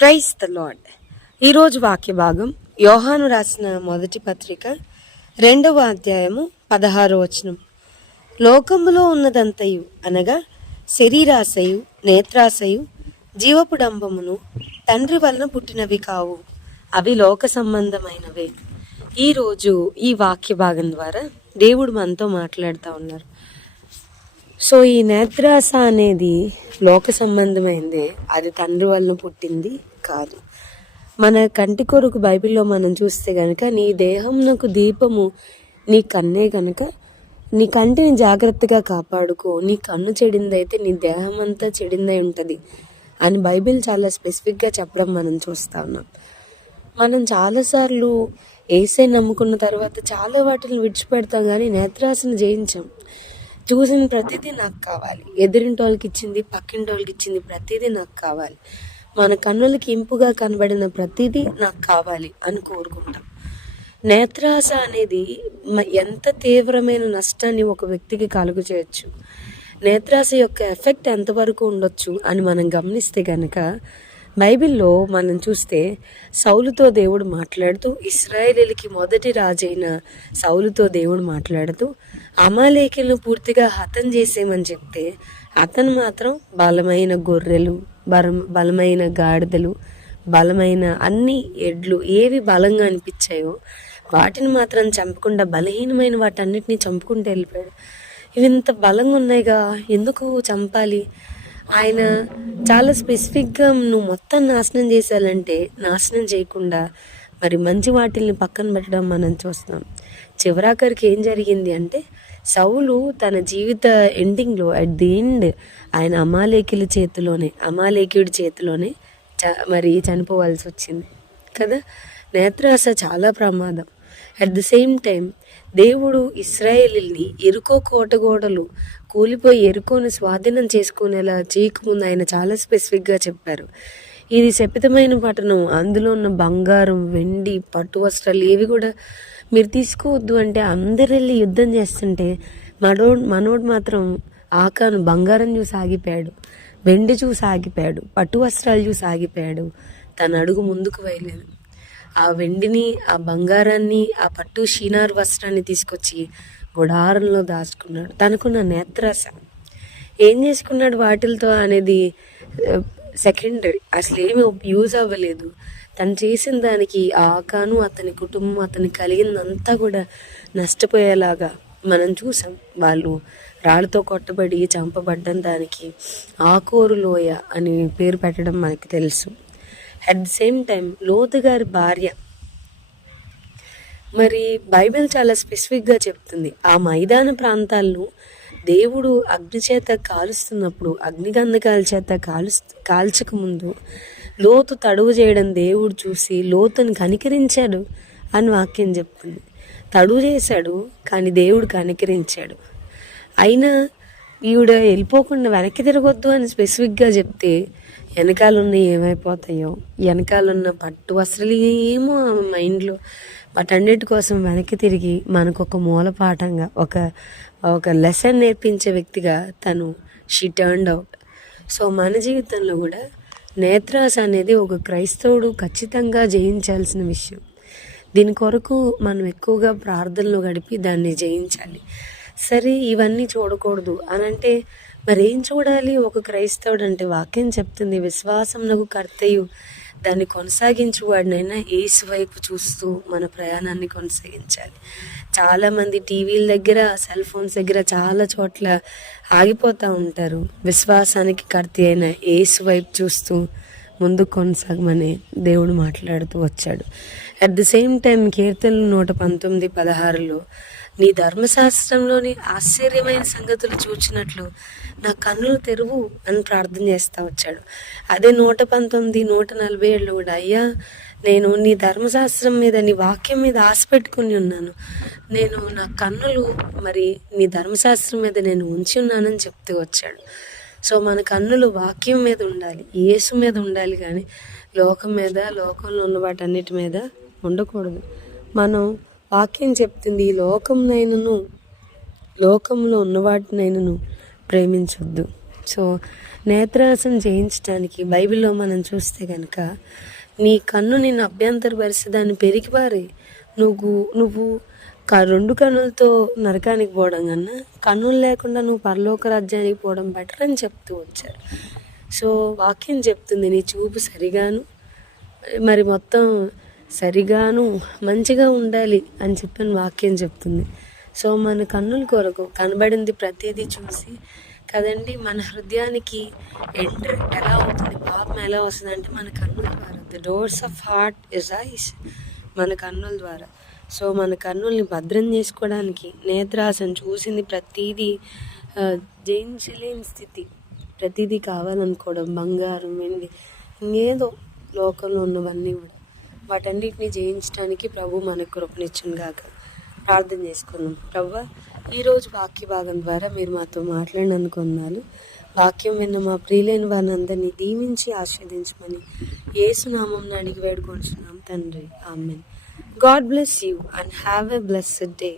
Praise the lord. ఈరోజు వాక్య భాగం యోహాను రాసిన మొదటి పత్రిక 2వ అధ్యాయము 16వ వచనం. లోకములో ఉన్నదంతయు అనగా శరీరాశయు, నేత్రాశయు, జీవపుడంబమును తండ్రి వలన పుట్టినవి కావు, అవి లోక సంబంధమైనవే. ఈరోజు ఈ వాక్య భాగం ద్వారా దేవుడు మనతో మాట్లాడుతూ ఉన్నారు. సో ఈ నేత్రాశ అనేది లోక సంబంధమైందే, అది తండ్రి వలన పుట్టింది కాదు. మన కంటి కొరకు బైబిల్లో మనం చూస్తే కనుక, నీ దేహంనకు దీపము నీ కన్నే కనుక నీ కంటిని జాగ్రత్తగా కాపాడుకో, నీ కన్ను చెడిందైతే నీ దేహం అంతా చెడిందై ఉంటుంది అని బైబిల్ చాలా స్పెసిఫిక్గా చెప్పడం మనం చూస్తూ ఉన్నాం. మనం చాలాసార్లు ఏసై నమ్ముకున్న తర్వాత చాలా వాటిని విడిచిపెడతాం, కానీ నేత్రాశను జయించాం. చూసిన ప్రతిదీ నాకు కావాలి, ఎదురింటి వాళ్ళకి ఇచ్చింది, పక్కింటి వాళ్ళకి ఇచ్చింది ప్రతిదీ నాకు కావాలి, మన కన్నులకి ఇంపుగా కనబడిన ప్రతిదీ నాకు కావాలి అని కోరుకుంటాం. నేత్రాశ అనేది ఎంత తీవ్రమైన నష్టాన్ని ఒక వ్యక్తికి కలుగు చేయొచ్చు, నేత్రాశ యొక్క ఎఫెక్ట్ ఎంతవరకు ఉండొచ్చు అని మనం గమనిస్తే కనుక, బైబిల్లో మనం చూస్తే సౌలుతో దేవుడు మాట్లాడుతూ, ఇశ్రాయేలీలకి మొదటి రాజైన సౌలుతో దేవుడు మాట్లాడుతూ అమాలేకీలను పూర్తిగా హతం చేసేయమని చెప్తే, అతను మాత్రం బలమైన గొర్రెలు, బలమైన గాడిదలు, బలమైన అన్ని ఎడ్లు ఏవి బలంగా అనిపించాయో వాటిని మాత్రం చంపకుండా బలహీనమైన వాటన్నిటిని చంపుకుంటూ వెళ్ళిపోయాడు. ఇవి ఇంత బలంగా ఉన్నాయిగా, ఎందుకు చంపాలి? ఆయన చాలా స్పెసిఫిక్గా నువ్వు మొత్తం నాశనం చేశాలంటే నాశనం చేయకుండా మరి మంచి వాటిల్ని పక్కన పెట్టడం మనం చూస్తున్నాం. చివరాఖరికి ఏం జరిగింది అంటే, సౌలు తన జీవిత ఎండింగ్లో అట్ ది ఎండ్ ఆయన అమాలేకీయుడి చేతిలోనే మరి చనిపోవాల్సి వచ్చింది కదా. నేత్రాశ చాలా ప్రమాదం. అట్ ది సేమ్ టైం దేవుడు ఇశ్రాయేలీల్ని ఎరుకో కోటగోడలు కూలిపోయి ఎరుకోని స్వాధీనం చేసుకునేలా చేయకముందు ఆయన చాలా స్పెసిఫిక్గా చెప్పారు, ఇది శపితమైన పట్టణం, అందులో ఉన్న బంగారం, వెండి, పట్టు వస్త్రాలు ఏవి కూడా మీరు తీసుకోవద్దు అంటే, అందరు వెళ్ళి యుద్ధం చేస్తుంటే మనోడు మాత్రం ఆకాను బంగారం చూసి ఆగిపోయాడు, వెండి చూసి ఆగిపోయాడు, పట్టు వస్త్రాలు చూసి ఆగిపోయాడు. తన అడుగు ముందుకు వేయలేదు. ఆ వెండిని, ఆ బంగారాన్ని, ఆ పట్టు షీనార్ వస్త్రాన్ని తీసుకొచ్చి గుడారంలో దాచుకున్నాడు. తనకున్న నేత్రాశ ఏం చేసుకున్నాడు వాటిలతో అనేది సెకండరీ, అసలు ఏమి యూజ్ అవ్వలేదు. తను చేసిన దానికి ఆకాను, అతని కుటుంబం, అతనికి కలిగిందంతా కూడా నష్టపోయేలాగా మనం చూసాం. వాళ్ళు రాళ్ళతో కొట్టబడి చంపబడ్డం, దానికి ఆకోరు లోయ అని పేరు పెట్టడం మనకి తెలుసు. అట్ ది సేమ్ టైం లోతు గారి భార్య, మరి బైబిల్ చాలా స్పెసిఫిక్గా చెప్తుంది, ఆ మైదాన ప్రాంతాలను దేవుడు అగ్ని చేత కాలుస్తున్నప్పుడు, అగ్నిగంధకాల చేత కాల్చకముందు లోతు తడువు చేయడం దేవుడు చూసి లోతుని కనికరించాడు అని వాక్యం చెప్తుంది. తడువు చేశాడు కానీ దేవుడు కనికరించాడు. అయినా ఈవిడ వెళ్ళిపోకుండా వెనక్కి తిరగొద్దు అని స్పెసిఫిక్గా చెప్తే, వెనకాలన్న ఏమైపోతాయో, వెనకాలన్న పట్టు వస్త్రాలు ఏమో ఆమె మైండ్లో, వాటన్నిటి కోసం వెనక్కి తిరిగి మనకు ఒక మూలపాఠంగా, ఒక లెసన్ నేర్పించే వ్యక్తిగా షీ టర్న్డ్ అవుట్. సో మన జీవితంలో కూడా నేత్రాశ అనేది ఒక క్రైస్తవుడు ఖచ్చితంగా జయించాల్సిన విషయం. దీని కొరకు మనం ఎక్కువగా ప్రార్థనలు గడిపి దాన్ని జయించాలి. సరే, ఇవన్నీ చూడకూడదు అని అంటే మరేం చూడాలి? ఒక క్రైస్తవుడు అంటే వాక్యం చెప్తుంది, విశ్వాసమునకు కర్తయు దాన్ని కొనసాగించువాడినైనా యేసు వైపు చూస్తూ మన ప్రయాణాన్ని కొనసాగించాలి. చాలామంది టీవీల దగ్గర, సెల్ ఫోన్స్ దగ్గర చాలా చోట్ల ఆగిపోతూ ఉంటారు. విశ్వాసానికి కర్త అయిన యేసు వైపు చూస్తూ ముందుకు కొనసాగమని దేవుడు మాట్లాడుతూ వచ్చాడు. అట్ ది సేమ్ టైం కీర్తనలు 119:16లో, నీ ధర్మశాస్త్రంలోని ఆశ్చర్యమైన సంగతులు చూచినట్లు నా కన్నులు తెరువు అని ప్రార్థన చేస్తూ వచ్చాడు. అదే 119, 147లో కూడా, అయ్యా నేను నీ ధర్మశాస్త్రం మీద, నీ వాక్యం మీద ఆశ పెట్టుకుని ఉన్నాను, నేను నా కన్నులు మరి నీ ధర్మశాస్త్రం మీద నేను ఉంచి ఉన్నానని చెప్తూ వచ్చాడు. సో మన కన్నులు వాక్యం మీద ఉండాలి, యేసు మీద ఉండాలి, కానీ లోకం మీద, లోకంలో ఉన్న వాటన్నిటి మీద ఉండకూడదు. మనం వాక్యం చెప్తుంది, ఈ లోకంలో ఉన్న వాటినైనను ప్రేమించొద్దు. సో నేత్రాసం జయించడానికి బైబిల్లో మనం చూస్తే కనుక నీ కన్ను నిన్ను అభ్యంతరపరిస్తే దాన్ని పెరిగిపారి. నువ్వు రెండు కన్నులతో నరకానికి పోవడం కన్నా కన్నులు లేకుండా నువ్వు పరలోక రాజ్యానికి పోవడం బెటర్ అని చెప్తూ వచ్చారు. సో వాక్యం చెప్తుంది నీ చూపు సరిగాను మరి మొత్తం సరిగాను మంచిగా ఉండాలి అని చెప్పని వాక్యం చెప్తుంది. సో మన కన్నుల కొరకు కనబడింది ప్రతిదీ చూసి కదండి మన హృదయానికి ఎంటర్ ఎలా అవుతుంది, పాపం ఎలా వస్తుంది అంటే మన కన్నుల ద్వారా. The doors of heart is ice, మన కన్నుల ద్వారా. సో మన కన్నుల్ని భద్రం చేసుకోవడానికి నేత్రాసం చూసింది ప్రతిదీ జయించలేని స్థితి, ప్రతిదీ కావాలనుకోవడం, బంగారం వెండి ఇంకేదో లోకంలో ఉన్నవన్నీ కూడా వాటన్నిటిని జయించడానికి ప్రభు మనకు కృపనిచ్చును గాక. ప్రార్థన చేసుకుందాం. ప్రభువా, ఈరోజు వాక్య భాగం ద్వారా మీరు మాతో మాట్లాడినందుకు వందనాలు. వాక్యం విన్న మా ప్రియులైన వారిని అందరినీ దీవించి ఆశీర్వదించమని యేసు నామమున అడిగి వేడుకొంచున్నాం తండ్రి. ఆమేన్. God bless you and have a blessed day.